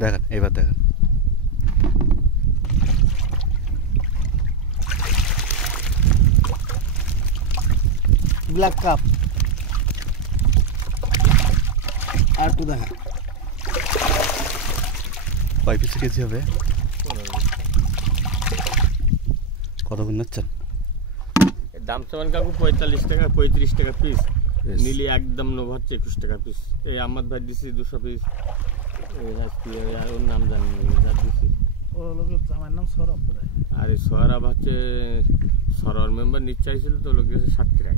দেখেন এবার দেখেন ব্ল্যাক কাপ আর একটু দেখা কয় পিস কেজি হবে কতক্ষণ নিচ্ছেন দাম চামান কাকু 45 টাকা 35 টাকা পিস নীলি একদম নোভা হচ্ছে 21 টাকা পিস এই আমার ভাই দিছি 200 পিস ওর নাম জানি দিছি ও লোকের আমার নাম সৌরভ আর সৌরভ হচ্ছে সরোয়ার মেম্বার নিচ্ছে ছিল তো লোক 60 টাকা